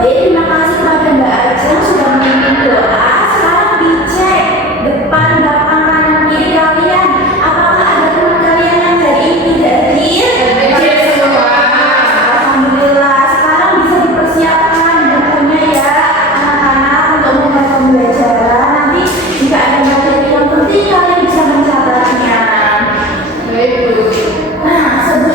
Baik, terima kasih kepada Mbak Ajeng sudah memimpin doa. Sekarang dicek depan, belakang, kanan, kiri kalian. Apakah ada teman kalian yang hari ini tidak hadir? Alhamdulillah. Sekarang bisa dipersiapkan bukunya ya, anak-anak, untuk memulai pembelajaran. Nanti jika ada materi yang penting kalian bisa mencatatnya. Nah, sebelum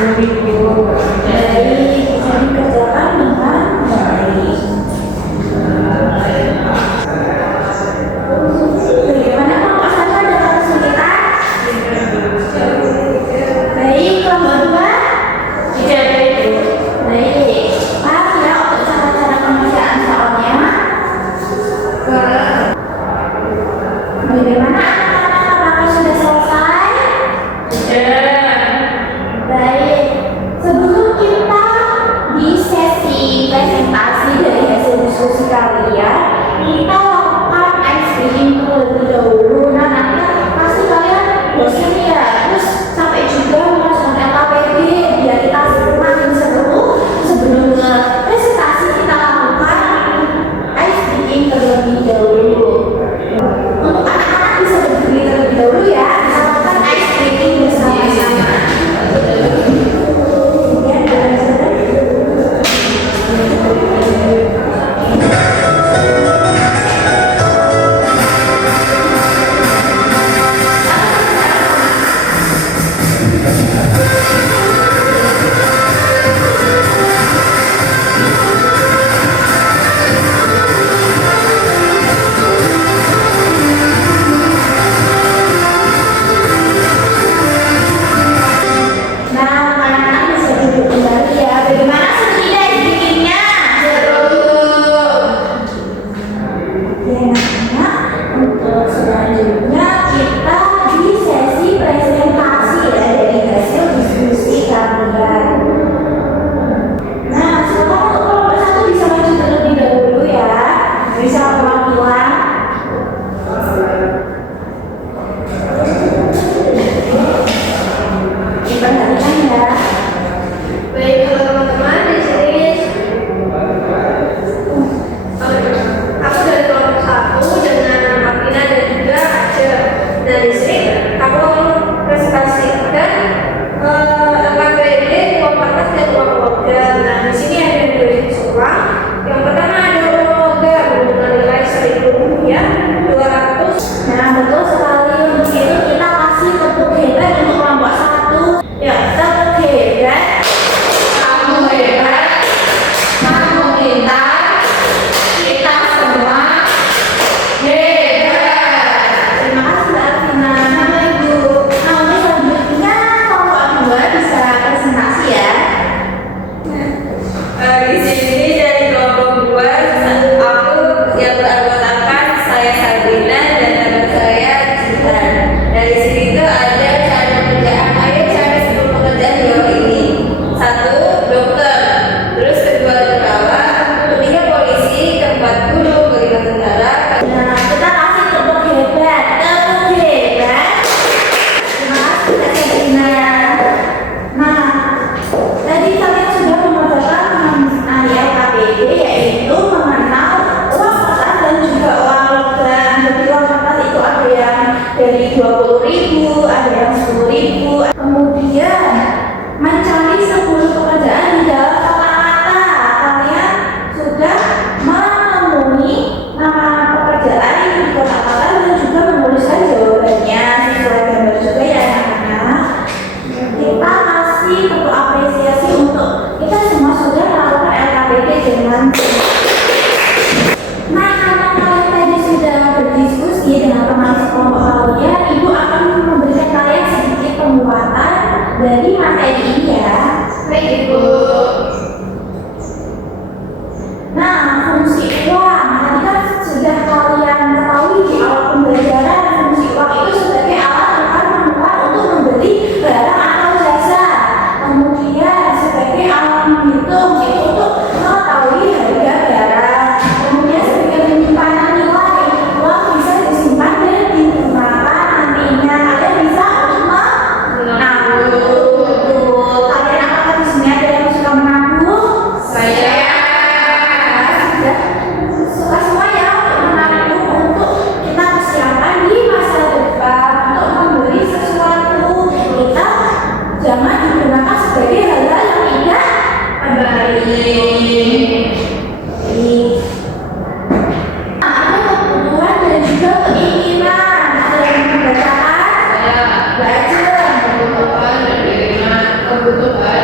Baik, bisa dikerjakan dengan baik. Bagaimana kelompok satu ada kesulitan? Baik, kelompok dua? Baik, maaf ya untuk cara-cara pengerjaan soalnya. Bagaimana anak-anak, apakah sudah selesai? Baik, sebelum kita di sesi presentasi dari hasil diskusi kalian, kita lakukan ice breaking terlebih dahulu. Nah, nanti pasti kalian bosan ya, terus sampai juga memasukkan LKPD biar kita semakin seru. Sebelum ke presentasi kita lakukan ice breaking terlebih dahulu. Untuk anak-anak bisa berdiri terlebih dahulu ya, kita lakukan ice breaking bersama-sama. Nah, anak-anak bisa duduk kembali ya. Bagaimana sebenarnya bikinnya? Oke, anak-anak, untuk selanjutnya kita di sesi presentasi ya dari hasil diskusi kalian. Nah, silakan untuk kelompok satu bisa maju terlebih dahulu ya. Bisa ulang-ulang. Diperhatikan ya. Baik teman-teman, di sini aku dari kelompok satu dengan Martina dan juga Aceh. Nah di sini aku akan presentasikan LKPD uang kertas dan uang logam. Nah di sini ada dua jenis uang. Yang pertama ada uang logam dengan nilai Rp1.000, 200. Nah, betul sekali. Untuk itu kita kasih tepuk hebat untuk kelompok satu. Ya, tepuk hebat. Kamu hebat. Kamu pintar. Kita semua hebat. Terima kasih Mbak Alvina. Sama Ibu. Nah, untuk selanjutnya kelompok dua bisa presentasi ya. Di sini dari kelompok 2 aku yang beranggotakan saya Sabrina dan teman saya Citan. Dari sini tuh ada cara pekerjaan. Ayo cara sebelum pekerjaan di bawah ini. 1. Dokter. Terus kedua tentara. Ketiga polisi. Keempat guru. Kelima tentara. Nah, kita kasih tepuk hebat. Tepuk hebat. Terima kasih Kak Sabrina. Nah, tadi kalian sudah mengerjakan area KPD, yaitu mengenal uang kertas dan juga uang logam. Jadi uang kertas itu ada yang dari 20.000, ada yang 10.000. Kemudian mencari 10 pekerjaan di dalam kata-kata. Kalian sudah menemui nama pekerjaan di kata-kata dan juga menuliskan jawabannya sesuai gambar juga ya anak-anak. Kita kasih bentuk apresiasi untuk kita semua sudah melakukan LKPD dengan nah, karena kalian tadi sudah berdiskusi dengan teman sekelompok kalian, Ibu akan memberikan kalian sedikit penguatan dari materi ini ya. Baik Ibu. Nah, fungsi uang tadi kan sudah kalian ketahui di awal pembelajaran. Fungsi uang itu sebagai alat tukar menukar untuk membeli barang atau jasa. Kemudian sebagai alat menghitung itu untuk mengetahui harga barang. Kemudian sebagai penyimpanan nilai, uang bisa disimpan dan digunakan nantinya. Kalian bisa untuk menabung. Betul. Kalian apakah di sini ada yang suka menabung? Saya. Suka semua ya untuk menabung untuk kita persiapan di masa depan untuk membeli sesuatu. Kita jangan digunakan sebagai hal-hal yang tidak baik. Ada kebutuhan dan juga keinginan. Ada yang membacakan? Saya. Baca. Kebutuhan dan keinginan. Kebutuhan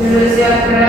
Indonesia Keren.